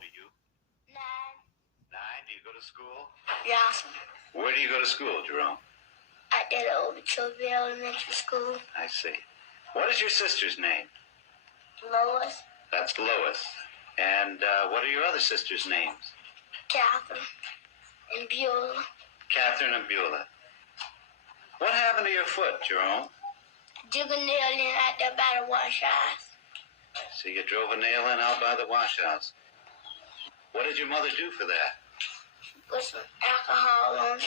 old are you? 9. 9. Do you go to school? Yes. Where do you go to school, Jerome? I did ODUWA Elementary School. I see. What is your sister's name? Lois. That's Lois. And what are your other sisters' names? Catherine. And Beulah. Catherine and Beulah. What happened to your foot, Jerome? Dig a nail in out there by the wash house. So you drove a nail in out by the wash house. What did your mother do for that? Put some alcohol on it.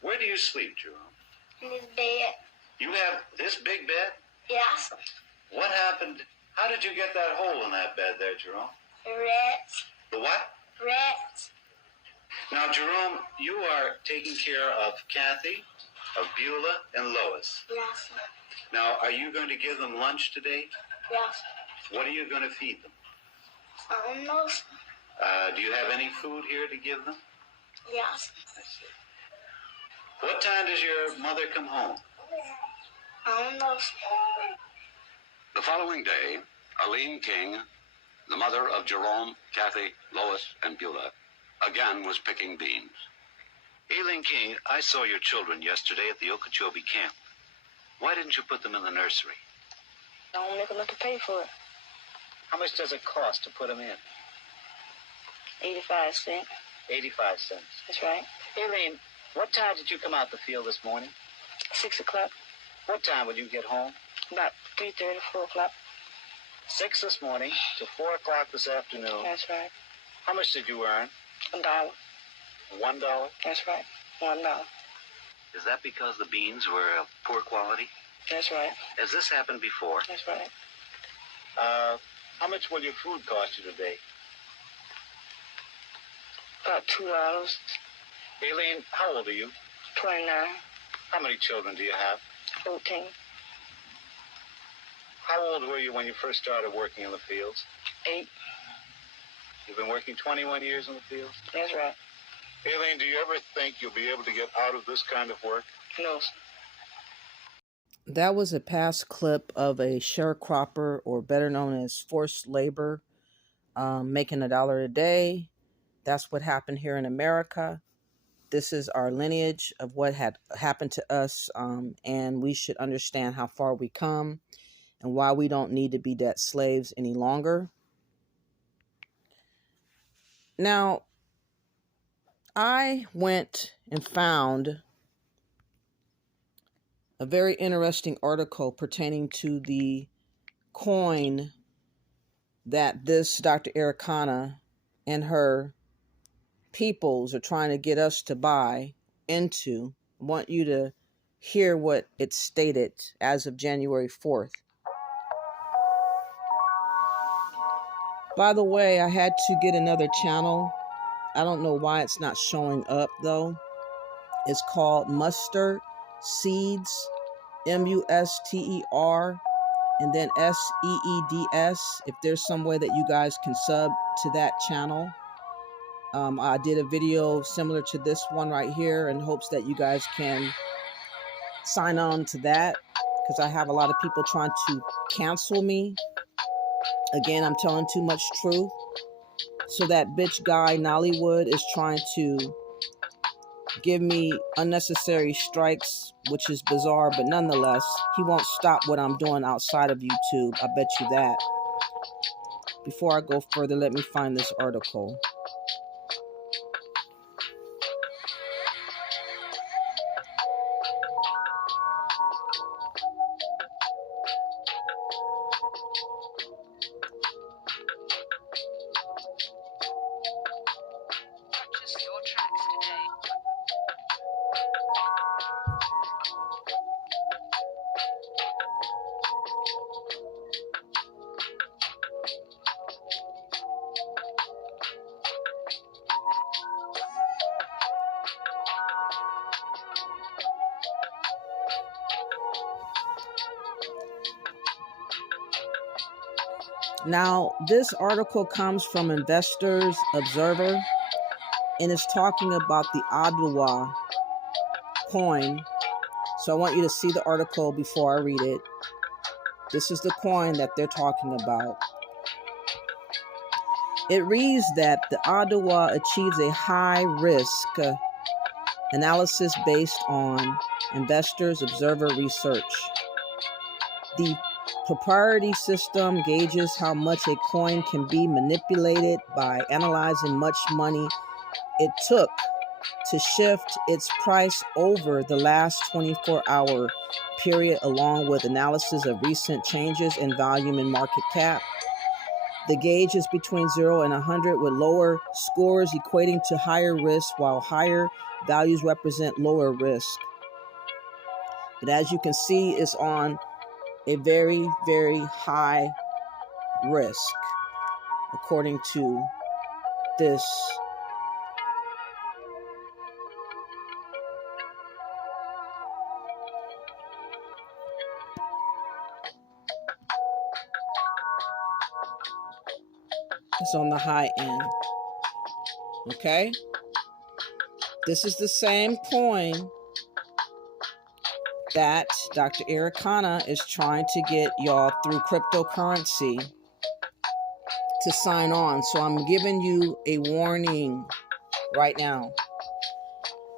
Where do you sleep, Jerome? In his bed. You have this big bed? Yes. What happened? How did you get that hole in that bed there, Jerome? The rats. The what? Rats. Now, Jerome, you are taking care of Kathy, of Beulah, and Lois. Yes. Now, are you going to give them lunch today? Yes. What are you going to feed them? I don't know. Do you have any food here to give them? Yes. I see. What time does your mother come home? I don't know. The following day, Aline King, the mother of Jerome, Kathy, Lois, and Beulah, again was picking beans. Aileen King, I saw your children yesterday at the Okeechobee camp. Why didn't you put them in the nursery? I don't make enough to pay for it. How much does it cost to put them in? 85 cents. 85 cents. That's right. Aileen, what time did you come out the field this morning? 6 o'clock. What time would you get home? About 3:30, 4 o'clock. 6 this morning to 4 o'clock this afternoon. That's right. How much did you earn? $1. $1? That's right. $1. Is that because the beans were of poor quality? That's right. Has this happened before? That's right. How much will your food cost you today? About $2. Aileen, how old are you? 29. How many children do you have? 14. How old were you when you first started working in the fields? 8. You've been working 21 years in the fields? That's right. Aileen, do you ever think you'll be able to get out of this kind of work? No. That was a past clip of a sharecropper, or better known as forced labor, making $1 a day. That's what happened here in America. This is our lineage of what had happened to us, and we should understand how far we come and why we don't need to be debt slaves any longer. Now, I went and found a very interesting article pertaining to the coin that this Dr. Ericana and her peoples are trying to get us to buy into. I want you to hear what it stated as of January 4th. By the way, I had to get another channel. I don't know why it's not showing up though. It's called Mustard Seeds, MUSTER, and then SEEDS. If there's some way that you guys can sub to that channel. I did a video similar to this one right here in hopes that you guys can sign on to that, because I have a lot of people trying to cancel me. Again, I'm telling too much truth. So that bitch guy Nollywood is trying to give me unnecessary strikes, which is bizarre, but nonetheless, he won't stop what I'm doing outside of YouTube. I bet you that. Before I go further, let me find this article. Now, this article comes from Investors Observer, and it's talking about the ODUWA coin. So I want you to see the article before I read it. This is the coin that they're talking about. It reads that the ODUWA achieves a high risk analysis based on investors' observer research. The proprietary system gauges how much a coin can be manipulated by analyzing much money it took to shift its price over the last 24-hour period, along with analysis of recent changes in volume and market cap. The gauge is between 0 and 100, with lower scores equating to higher risk, while higher values represent lower risk. But as you can see, it's on a very, very high risk, according to this. It's on the high end. Okay? This is the same coin that Dr. Eric Kana is trying to get y'all through cryptocurrency to sign on. So I'm giving you a warning right now.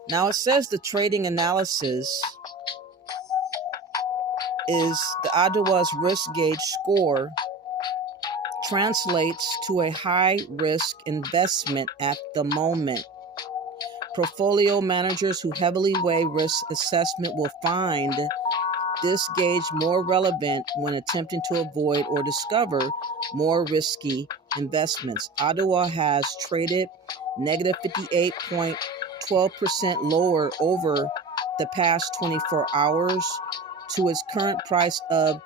Now it says the trading analysis is the ODUWA's risk gauge score translates to a high risk investment at the moment. Portfolio managers who heavily weigh risk assessment will find this gauge more relevant when attempting to avoid or discover more risky investments. ODUWA has traded negative 58.12% lower over the past 24 hours to its current price of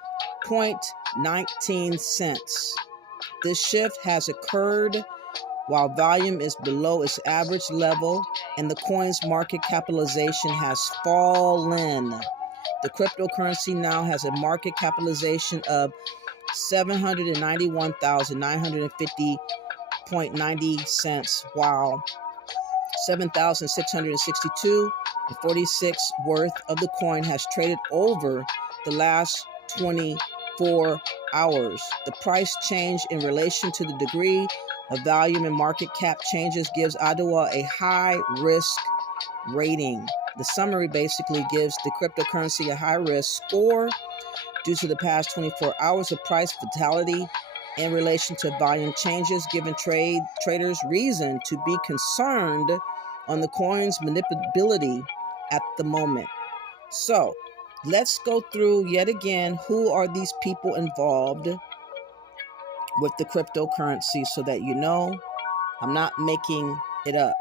0.19 cents. This shift has occurred while volume is below its average level and the coin's market capitalization has fallen. The cryptocurrency now has a market capitalization of $791,950.90, while $7,662.46 worth of the coin has traded over the last 24 hours. The price change in relation to the degree of volume and market cap changes gives ODUWA a high risk rating. The summary basically gives the cryptocurrency a high risk score due to the past 24 hours of price volatility in relation to volume changes, giving traders reason to be concerned on the coin's manipulability at the moment. So let's go through yet again who are these people involved with the cryptocurrency so that you know I'm not making it up.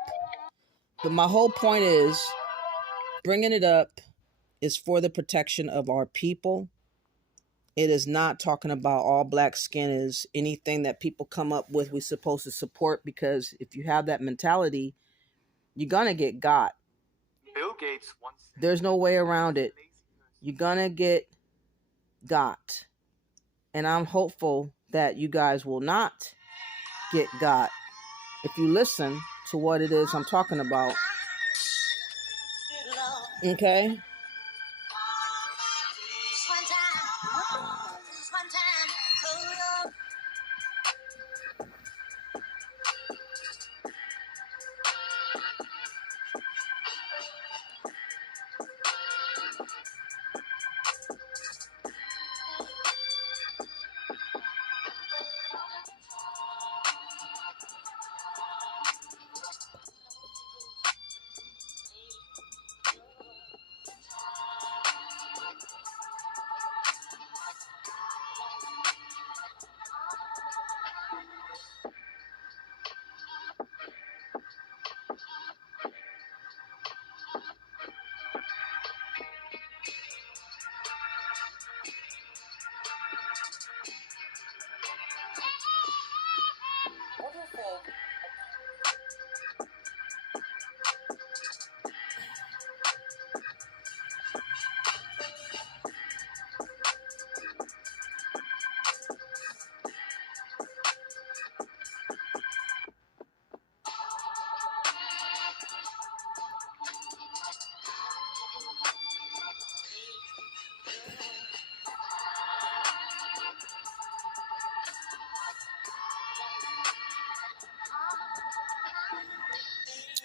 But my whole point is bringing it up is for the protection of our people. It is not talking about all black skin is anything that people come up with we're supposed to support, because if you have that mentality, you're going to get got. Bill Gates once said, there's no way around it. You're going to get got. And I'm hopeful that you guys will not get got if you listen to what it is I'm talking about. Okay?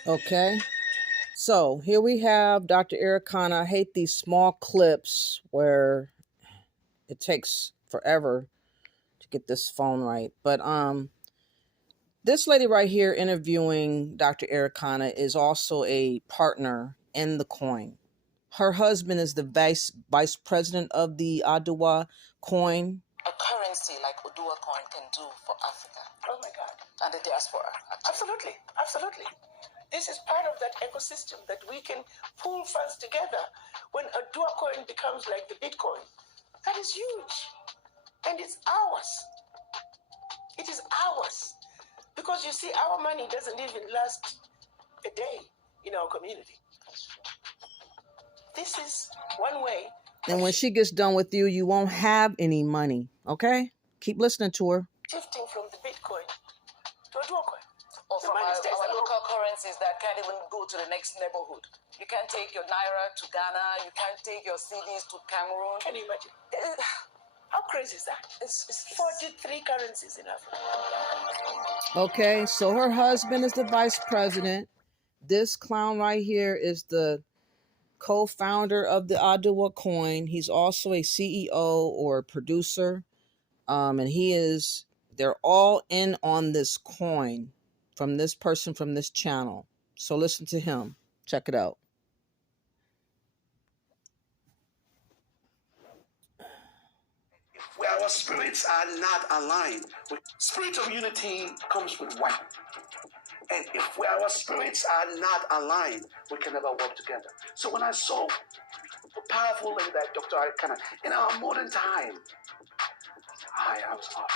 Okay. So here we have Dr. Ericana. I hate these small clips where it takes forever to get this phone right. But this lady right here interviewing Dr. Ericana is also a partner in the coin. Her husband is the vice president of the ODUWA coin. A currency like ODUWA coin can do for Africa. Oh my God. And the diaspora. Absolutely. Absolutely. This is part of that ecosystem that we can pool funds together. When a ODUWA coin becomes like the Bitcoin, that is huge. And it's ours. It is ours. Because you see, our money doesn't even last a day in our community. This is one way. And when she gets done with you, you won't have any money. Okay? Keep listening to her. Shifting from the Bitcoin to a ODUWA coin. Or The from money our stays alone. local currencies that can't even go to the next neighborhood. You can't take your Naira to Ghana. You can't take your CDs to Cameroon. Can you imagine? How crazy is that? It's 43 currencies in Africa. Okay, so her husband is the vice president. This clown right here is the co-founder of the ODUWA coin. He's also a CEO or producer. And they're all in on this coin from this person from this channel. So listen to him. Check it out. Where our spirits are not aligned. Spirit of unity comes with one. And if our spirits are not aligned, we can never work together. So when I saw powerful in that Dr. Arikana, in our modern time, I was awestruck.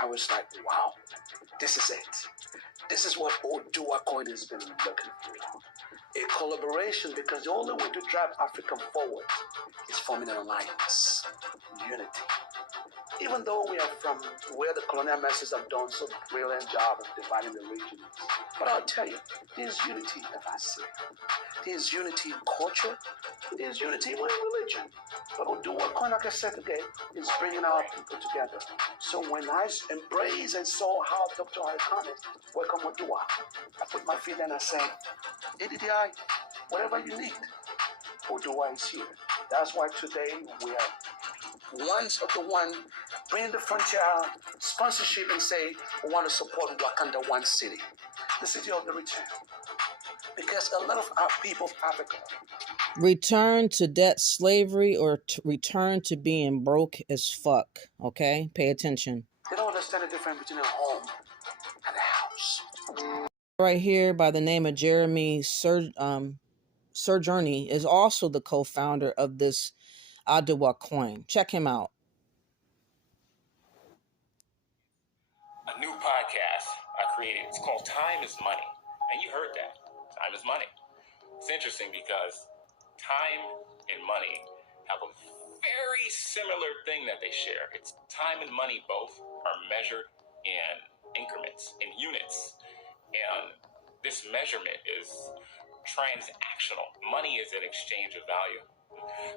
I was like, wow, this is it. This is what ODUWA coin has been looking for. A collaboration, because the only way to drive Africa forward is forming an alliance, unity. Even though we are from where the colonial masters have done so brilliant job of dividing the regions, but I'll tell you, there's unity if I see. There's unity in culture, there's unity in religion. But ODUWA coin, like I said again, is bringing our people together. So when I embraced and saw how Dr. Arikane welcome ODUWA, I put my feet in and I said, ADDI, whatever you need, ODUWA is here. That's why today we are ones of the one bringing the frontier sponsorship and say we want to support Wakanda One City, the city of the return. Because a lot of our people of Africa Return to debt slavery or return to being broke as fuck. Okay? Pay attention. they don't understand the difference between a home and a house. Right here by the name of Jeremy Sojourner is also the co-founder of this ODUWA coin. Check him out. A new podcast I created. It's called Time is Money. And you heard that. Time is money. It's interesting because time and money have a very similar thing that they share. It's time and money both are measured in increments, in units. And this measurement is transactional. Money is an exchange of value.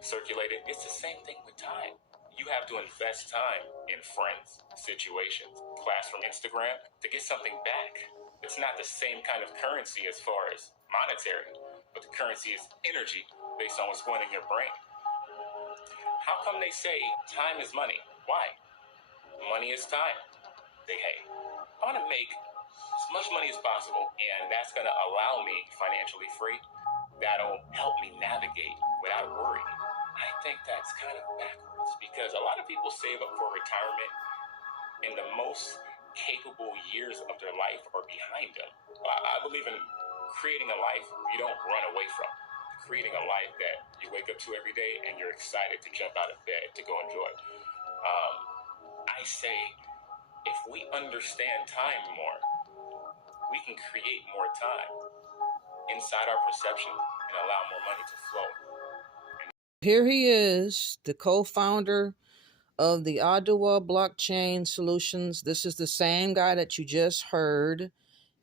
Circulated. It's the same thing with time. You have to invest time in friends, situations, classroom, Instagram to get something back. It's not the same kind of currency as far as monetary, but the currency is energy based on what's going in your brain. How come they say time is money? Why? Money is time. Hey, I want to make as much money as possible, and that's going to allow me financially free. That'll help me navigate without worry. I think that's kind of backwards because a lot of people save up for retirement in the most capable years of their life are behind them. I believe in creating a life you don't run away from. Creating a life that you wake up to every day and you're excited to jump out of bed to go enjoy. I say if we understand time more, we can create more time inside our perception and allow more money to flow. Here he is, the co-founder of the ODUWA blockchain solutions. This is the same guy that you just heard.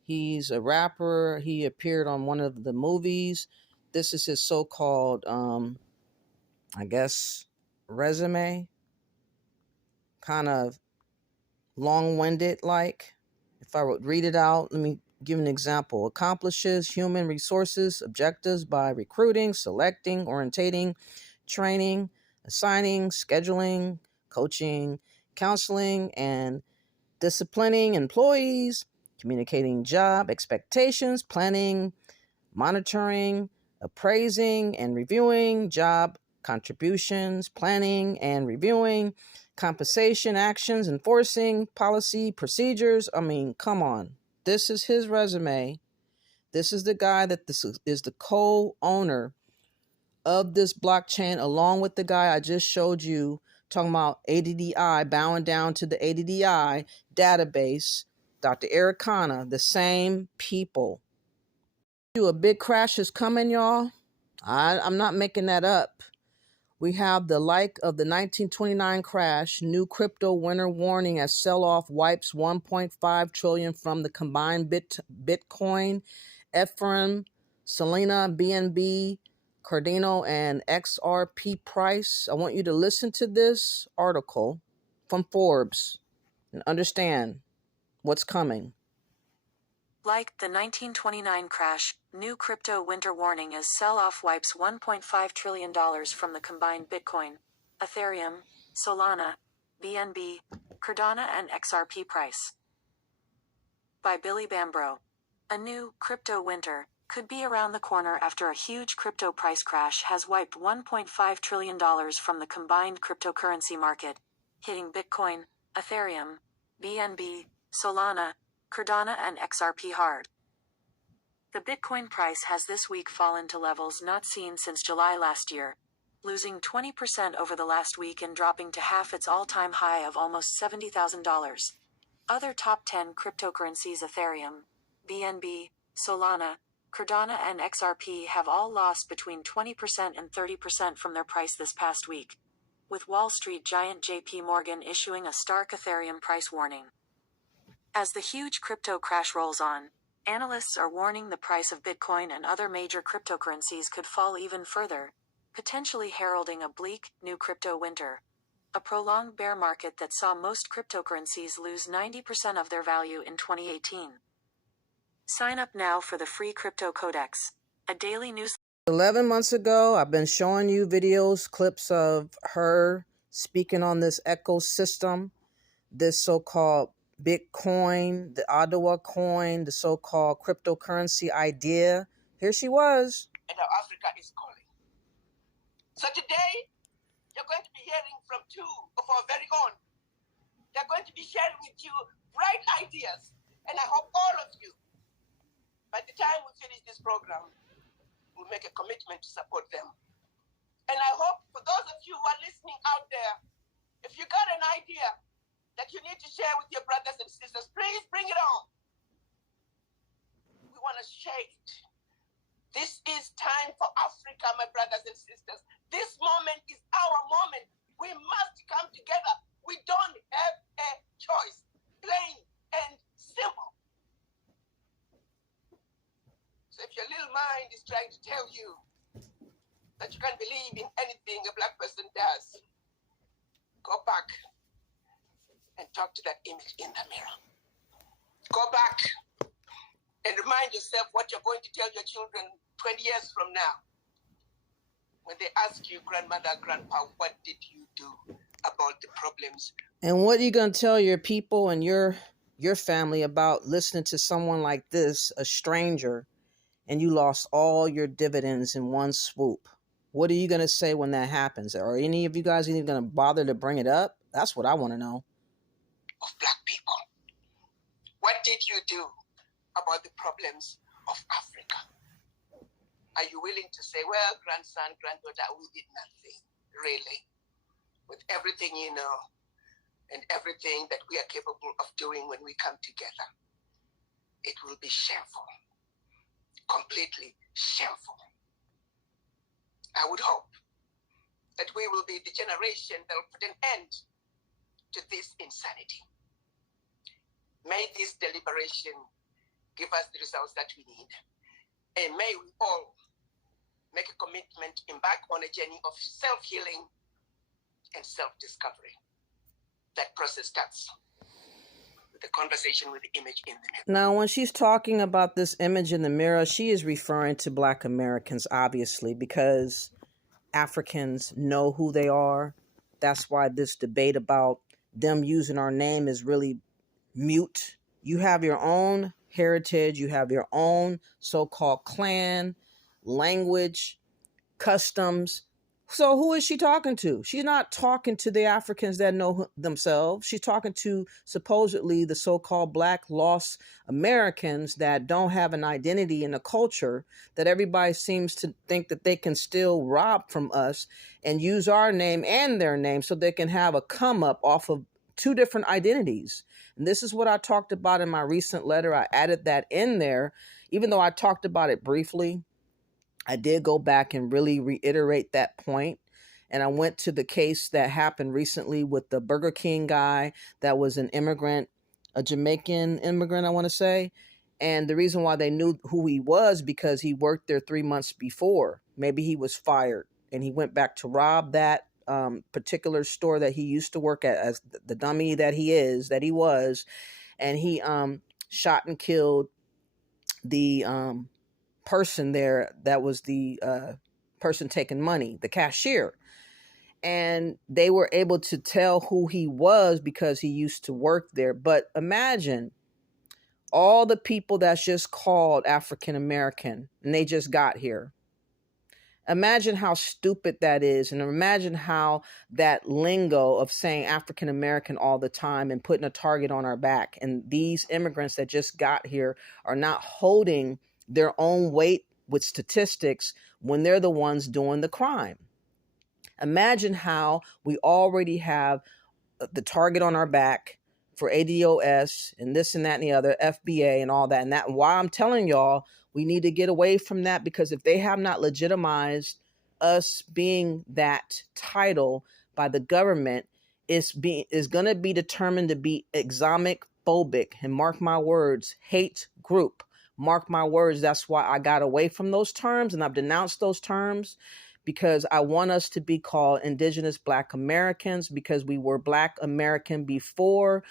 He's a rapper. He appeared on one of the movies. This is his so-called, I guess, resume. Kind of long-winded, like. If I would read it out, let me Give an example. Accomplishes human resources objectives by recruiting, selecting, orientating, training, assigning, scheduling, coaching, counseling, and disciplining employees, communicating job expectations, planning, monitoring, appraising, and reviewing job contributions, planning and reviewing compensation actions, enforcing policy procedures. I mean, come on. This is his resume. This is the guy that this is the co-owner of this blockchain, along with the guy I just showed you talking about ADDI, bowing down to the ADDI database, Dr. Eric Kana, the same people. A big crash is coming, y'all. I'm not making that up. We have the like of the 1929 crash, new crypto winter warning as sell-off wipes 1.5 trillion from the combined Bitcoin, Ethereum, Solana, BNB, Cardano, and XRP price. I want you to listen to this article from Forbes and understand what's coming. Like the 1929 crash, new crypto winter warning as sell-off wipes $1.5 trillion from the combined Bitcoin, Ethereum, Solana, BNB, Cardano and XRP price. By Billy Bambro. A new crypto winter could be around the corner after a huge crypto price crash has wiped $1.5 trillion from the combined cryptocurrency market, hitting Bitcoin, Ethereum, BNB, Solana, Cardano and XRP hard. The Bitcoin price has this week fallen to levels not seen since July last year, losing 20% over the last week and dropping to half its all-time high of almost $70,000. Other top 10 cryptocurrencies Ethereum, BNB, Solana, Cardano and XRP have all lost between 20% and 30% from their price this past week, with Wall Street giant JP Morgan issuing a stark Ethereum price warning. As the huge crypto crash rolls on, analysts are warning the price of Bitcoin and other major cryptocurrencies could fall even further, potentially heralding a bleak, new crypto winter. A prolonged bear market that saw most cryptocurrencies lose 90% of their value in 2018. Sign up now for the free Crypto Codex, a daily news. 11 months ago, I've been showing you videos, clips of her speaking on this ecosystem, this so-called Bitcoin, the ODUWA coin, the so-called cryptocurrency idea. Here she was. And how Africa is calling. So today, you're going to be hearing from two of our very own. They're going to be sharing with you bright ideas. And I hope all of you, by the time we finish this program, will make a commitment to support them. And I hope for those of you who are listening out there, if you got an idea that you need to share with your brothers and sisters, please bring it on. We want to share it. This is time for Africa, my brothers and sisters. This moment is our moment. We must come together. We don't have a choice. Plain and simple. So if your little mind is trying to tell you that you can't believe in anything a black person does, go back and talk to that image in the mirror. Go back and remind yourself what you're going to tell your children 20 years from now. When they ask you, grandmother, grandpa, what did you do about the problems? And what are you going to tell your people and your family about listening to someone like this, a stranger, and you lost all your dividends in one swoop? What are you going to say when that happens? Are any of you guys even going to bother to bring it up? That's what I want to know. Of black people. What did you do about the problems of Africa? Are you willing to say, well, grandson, granddaughter, we did nothing, really? With everything you know and everything that we are capable of doing when we come together, it will be shameful, completely shameful. I would hope that we will be the generation that will put an end to this insanity. May this deliberation give us the results that we need. And may we all make a commitment to embark on a journey of self-healing and self-discovery. That process starts with the conversation with the image in the mirror. Now, when she's talking about this image in the mirror, she is referring to Black Americans, obviously, because Africans know who they are. That's why this debate about them using our name is really mute. You have your own heritage. You have your own so-called clan, language, customs. So who is she talking to? She's not talking to the Africans that know themselves. She's talking to supposedly the so-called Black lost Americans that don't have an identity in a culture, that everybody seems to think that they can still rob from us and use our name and their name so they can have a come up off of two different identities. And this is what I talked about in my recent letter. I added that in there, even though I talked about it briefly. I did go back and really reiterate that point. And I went to the case that happened recently with the Burger King guy that was an immigrant, a Jamaican immigrant, I want to say. And the reason why they knew who he was because he worked there 3 months before. Maybe he was fired and he went back to rob that particular store that he used to work at as the dummy that he was. And he shot and killed the person there that was the person taking money, the cashier. And they were able to tell who he was because he used to work there. But imagine all the people that's just called African American and they just got here. Imagine how stupid that is, and imagine how that lingo of saying African American all the time and putting a target on our back, and these immigrants that just got here are not holding their own weight with statistics when they're the ones doing the crime. Imagine how we already have the target on our back for ADOS and this and that and the other, FBA and all that. And that why I'm telling y'all, we need to get away from that, because if they have not legitimized us being that title by the government, is going to be determined to be exotic phobic, and mark my words, hate group. Mark my words. That's why I got away from those terms and I've denounced those terms, because I want us to be called Indigenous Black Americans, because we were Black American before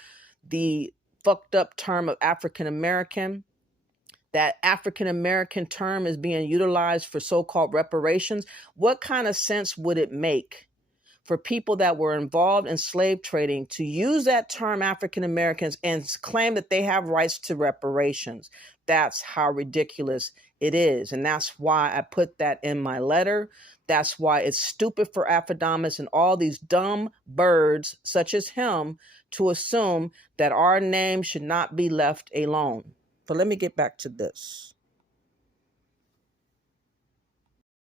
the fucked up term of African American. That African American term is being utilized for so-called reparations. What kind of sense would it make for people that were involved in slave trading to use that term African Americans and claim that they have rights to reparations? That's how ridiculous it is. And that's why I put that in my letter. That's why it's stupid for Afrodamus and all these dumb birds such as him to assume that our name should not be left alone. But let me get back to this.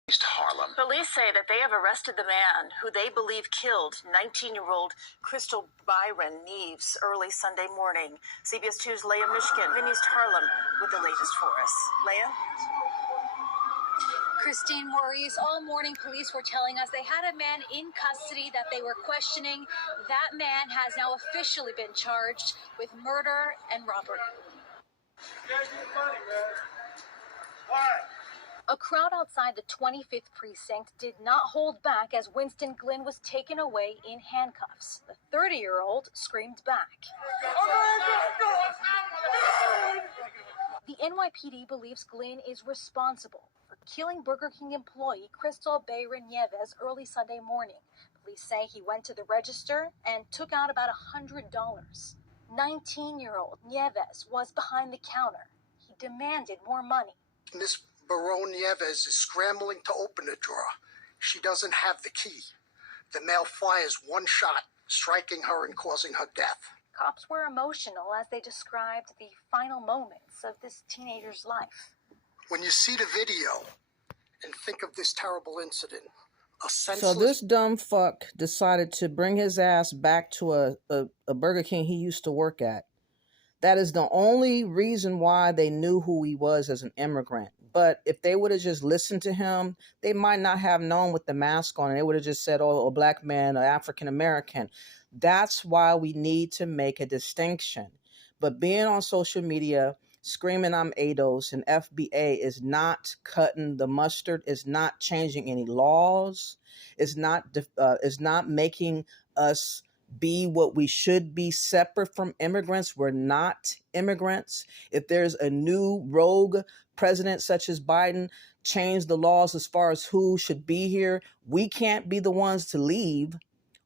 Harlem. Police say that they have arrested the man who they believe killed 19-year-old Crystal Byron Neves early Sunday morning. CBS 2's Leah Mishkin in East Harlem with the latest for us. Leah? Christine Maurice, all morning police were telling us they had a man in custody that they were questioning. That man has now officially been charged with murder and robbery. A crowd outside the 25th precinct did not hold back as Winston Glenn was taken away in handcuffs. The 30-year-old screamed back. The NYPD believes Glenn is responsible for killing Burger King employee Crystal Bayron Nieves early Sunday morning. Police say he went to the register and took out about $100. 19-year-old Nieves was behind the counter. He demanded more money. Miss Baron Nieves is scrambling to open the drawer. She doesn't have the key. The male fires one shot, striking her and causing her death. Cops were emotional as they described the final moments of this teenager's life. When you see the video and think of this terrible incident, so this dumb fuck decided to bring his ass back to a Burger King he used to work at. That is the only reason why they knew who he was as an immigrant. But if they would have just listened to him, they might not have known with the mask on. They would have just said, oh, a black man, or African American. That's why we need to make a distinction. But being on social media, screaming I'm ADOS and FBA is not cutting the mustard, is not changing any laws, is not making us be what we should be, separate from immigrants. We're not immigrants. If there's a new rogue president such as Biden, change the laws as far as who should be here, we can't be the ones to leave.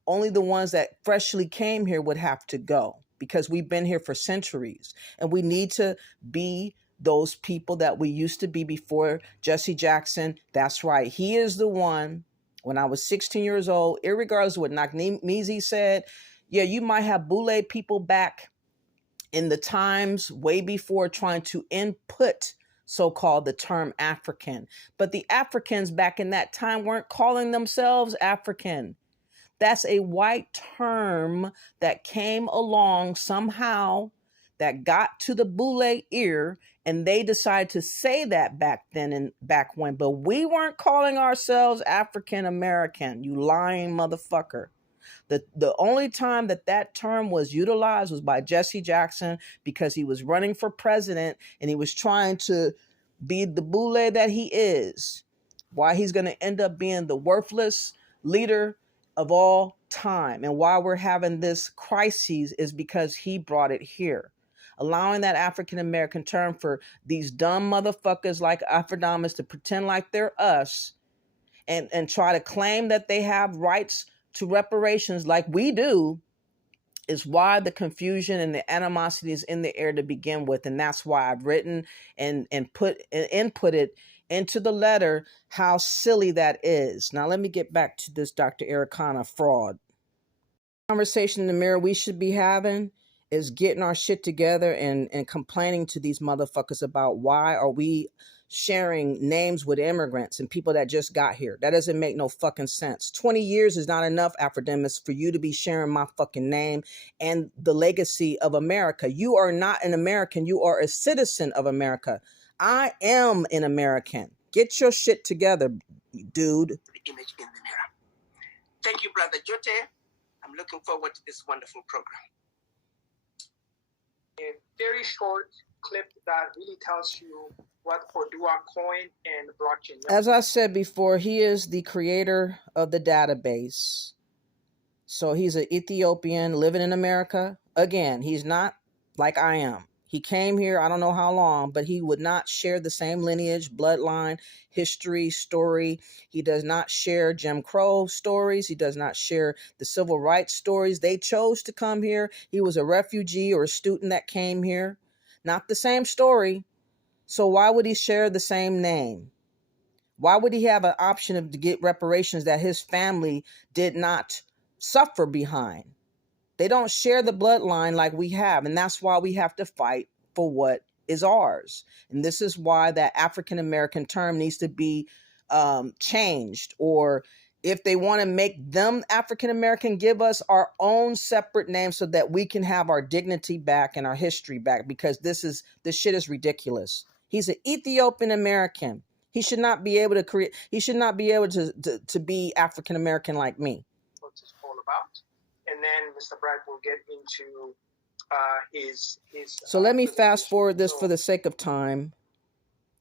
Only the ones that freshly came here would have to go, because we've been here for centuries, and we need to be those people that we used to be before Jesse Jackson. That's right. He is the one. When I was 16 years old, irregardless of what Naknemizi said, yeah, you might have Boule people back in the times way before trying to input so-called the term African. But the Africans back in that time weren't calling themselves African. That's a white term that came along somehow, that got to the Boule ear, and they decided to say that back then and back when. But we weren't calling ourselves African American, you lying motherfucker. The only time that term was utilized was by Jesse Jackson, because he was running for president and he was trying to be the Boule that he is. Why he's going to end up being the worthless leader of all time, and why we're having this crisis is because he brought it here, allowing that African American term for these dumb motherfuckers like Afrodamas to pretend like they're us and try to claim that they have rights to reparations like we do, is why the confusion and the animosity is in the air to begin with. And that's why I've written and inputted into the letter how silly that is. Now let me get back to this Dr. Ericana fraud. Conversation in the mirror we should be having is getting our shit together and complaining to these motherfuckers about why are we sharing names with immigrants and people that just got here. That doesn't make no fucking sense. 20 years is not enough, Afrodemus, for you to be sharing my fucking name and the legacy of America. You are not an American. You are a citizen of America. I am an American. Get your shit together, dude. The image in the mirror. Thank you, Brother Jote. I'm looking forward to this wonderful program. A very short clip that really tells you what ODUWA coin and blockchain. As I said before, he is the creator of the database. So he's an Ethiopian living in America. Again, he's not like I am. He came here, I don't know how long, but he would not share the same lineage, bloodline, history, story. He does not share Jim Crow stories. He does not share the civil rights stories. They chose to come here. He was a refugee or a student that came here. Not the same story. So why would he share the same name? Why would he have an option to get reparations that his family did not suffer behind? They don't share the bloodline like we have, and that's why we have to fight for what is ours. And this is why that African American term needs to be changed, or if they want to make them African American, give us our own separate name so that we can have our dignity back and our history back, because this shit is ridiculous. He's an Ethiopian American. He should not be able to create. He should not be able to be African American like me. What's this all about? And then Mr. Bragg will get into his. So let me fast forward this for the sake of time.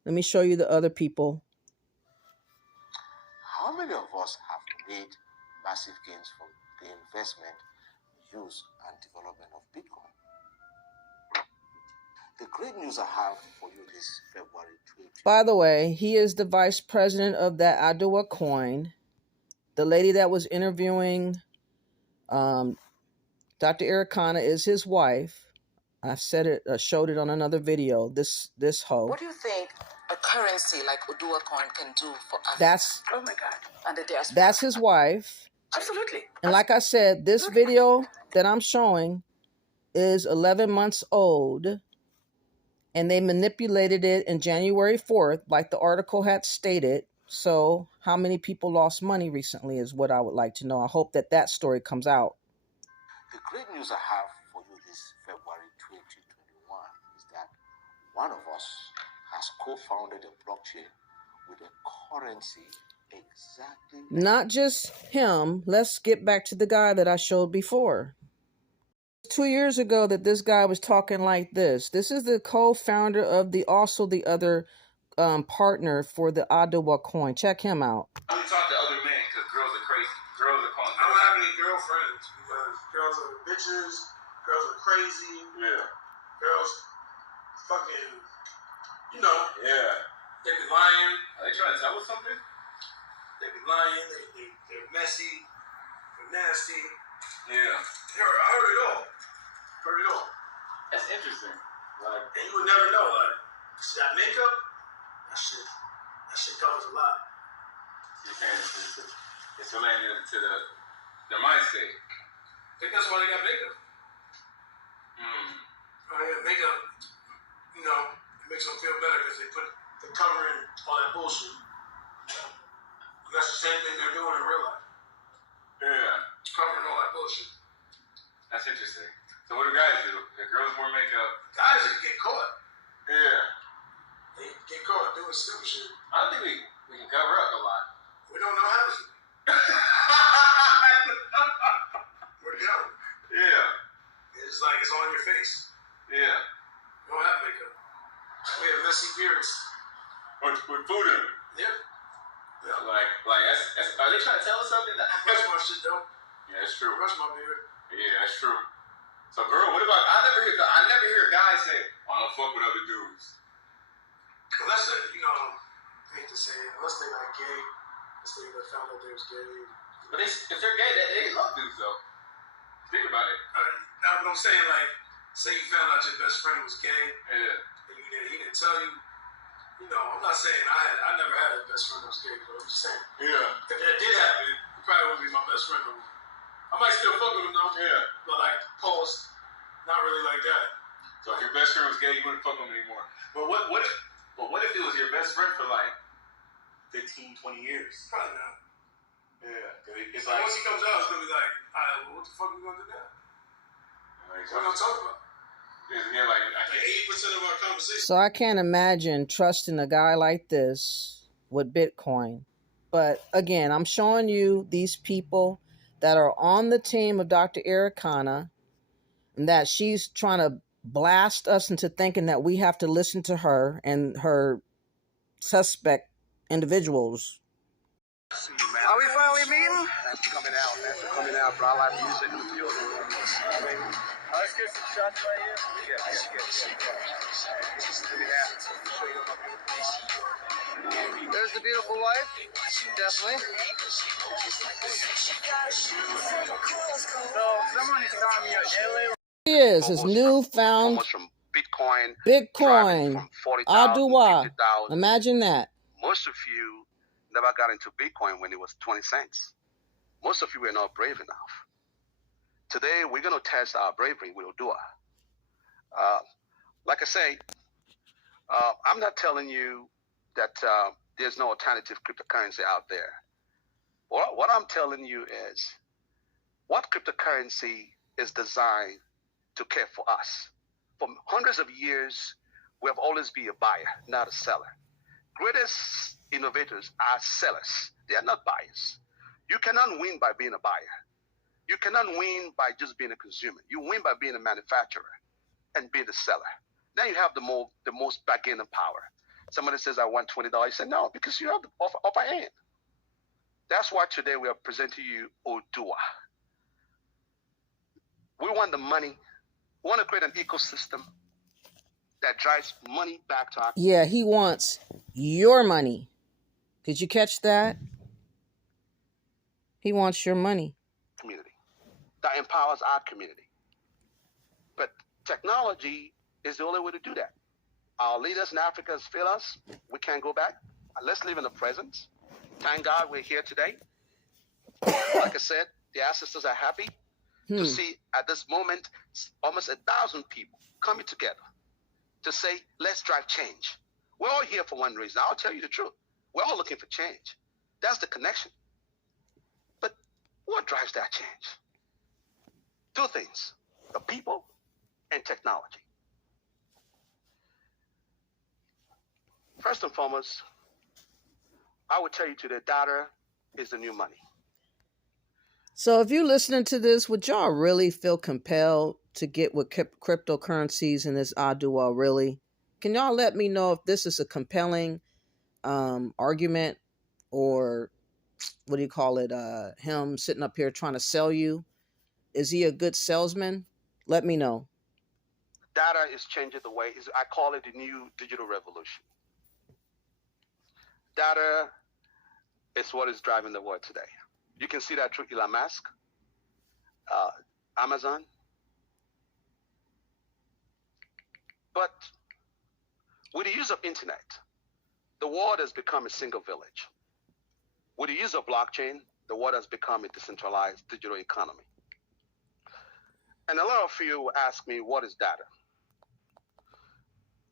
Let me show you the other people. How many of us have made massive gains from the investment, use, and development of Bitcoin? The great news I have for you this February 20. By the way, he is the vice president of that ODUWA coin. The lady that was interviewing Dr. Ericana is his wife. I said it, showed it on another video. This hoe. What do you think a currency like ODUWA coin can do for Africa? That's, oh my God, and the diaspora. That's his wife. Absolutely. And like I said, this video that I'm showing is 11 months old. And they manipulated it in January 4th, like the article had stated. So how many people lost money recently is what I would like to know. I hope that story comes out. The great news I have for you this February 2021 is that one of us has co-founded a blockchain with a currency exactly. Not just him. Let's get back to the guy that I showed before. 2 years ago that this guy was talking like this. This is the co-founder of the other partner for the ODUWA coin. Check him out. I only talk to other men because girls are crazy. Girls are calling. I don't have any girlfriends because girls are bitches. Girls are crazy. Yeah. Girls fucking, you know. Yeah. They be lying. Are they trying to tell us something? They be lying. They're messy. They're nasty. Yeah. I heard it all. Heard it all. That's interesting. Like, and you would never know. Like, see that makeup? That shit covers a lot. You're saying it's related to the mind state. I think that's why they got makeup. Makeup, you know, it makes them feel better because they're covering all that bullshit. And that's the same thing they're doing in real life. Yeah. Covering all that bullshit. That's interesting. So what do guys do? If girls wear makeup, guys get caught. Yeah. They get caught doing stupid shit. I don't think we can cover up a lot. We don't know how to. We're down. Yeah. It's like it's on your face. Yeah. We don't have makeup. We have messy beards. With food in it. Yeah. Like that's, are they trying to tell us something? I brush my shit though. Yeah, that's true. Brush my beard. Yeah, that's true. So, girl, what about? I never hear a guy say, "I don't fuck with other dudes." Unless they, I hate to say it, unless they like gay, unless they found out they was gay. But if they're gay, they love dudes though. Think about it. Now, what I'm saying, like, say you found out your best friend was gay. Yeah. And he didn't tell you. I'm not saying I never had a best friend that was gay, but I'm just saying. Yeah. If that did happen, he probably wouldn't be my best friend no more. I might still fuck with him though. Yeah. But like, pause, not really like that. So if your best friend was gay, you wouldn't fuck with him anymore. But what if it was your best friend for like 15, 20 years? Probably not. Yeah. It's so like, once he comes out, it's gonna be like, all right, well, what the fuck are we gonna do now? What are we gonna talk about? Yeah, like 80% of our conversation. So I can't imagine trusting a guy like this with Bitcoin. But again, I'm showing you these people that are on the team of Dr. Ericana, and that she's trying to blast us into thinking that we have to listen to her and her suspect individuals. Are we finally meeting? Thanks for coming out. Thanks for coming out, bro. I like music in the field. Let's get some shots right here. There's the beautiful wife. Definitely. So someone is telling me LA. He is his newfound Bitcoin. ODUWA. Imagine that. Most of you never got into Bitcoin when it was 20 cents. Most of you were not brave enough. Today, we're going to test our bravery with ODUWA. Like I say, I'm not telling you that there's no alternative cryptocurrency out there. What I'm telling you is what cryptocurrency is designed to care for us. For hundreds of years, we have always been a buyer, not a seller. Greatest innovators are sellers. They are not buyers. You cannot win by being a buyer. You cannot win by just being a consumer. You win by being a manufacturer and being a seller. Then you have the most bargaining power. Somebody says, I want $20. You say, no, because you have the upper hand. That's why today we are presenting you ODUWA. We want the money. We want to create an ecosystem that drives money back to our... Yeah, he wants your money. Did you catch that? He wants your money. Community that empowers our community. But technology is the only way to do that. Our leaders in Africa has failed us. We can't go back. Let's live in the present. Thank God we're here today. Like I said, the ancestors are happy to see at this moment almost 1,000 people coming together to say, let's drive change. We're all here for one reason. I'll tell you the truth. We're all looking for change. That's the connection. But what drives that change? Two things: the people and technology. First and foremost, I would tell you today, data is the new money. So if you're listening to this, would y'all really feel compelled to get with cryptocurrencies and this ODUWA really? Can y'all let me know if this is a compelling argument, or what do you call it? Him sitting up here trying to sell you. Is he a good salesman? Let me know. Data is changing the way. I call it the new digital revolution. Data is what is driving the world today. You can see that through Elon Musk, Amazon. But with the use of internet, the world has become a single village. With the use of blockchain, the world has become a decentralized digital economy. And a lot of you ask me, what is data?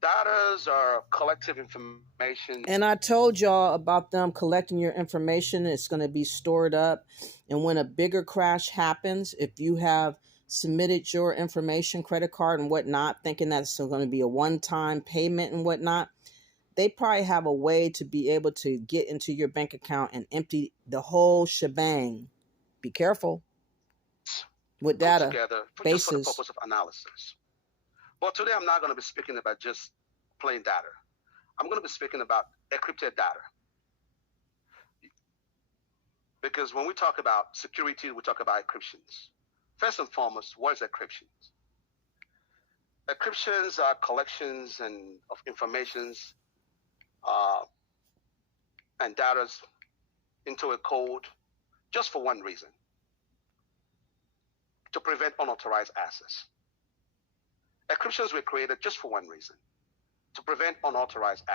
Data are collective information. And I told y'all about them collecting your information. It's going to be stored up. And when a bigger crash happens, if you have submitted your information, credit card and whatnot, thinking that's going to be a one-time payment and whatnot, they probably have a way to be able to get into your bank account and empty the whole shebang. Be careful with data together bases. Just for the purpose of analysis. But today I'm not going to be speaking about just plain data. I'm going to be speaking about encrypted data. Because when we talk about security, we talk about encryptions. First and foremost, what is encryptions? Encryptions are collections of informations and data into a code just for one reason: to prevent unauthorized access. Encryptions were created just for one reason: to prevent unauthorized access.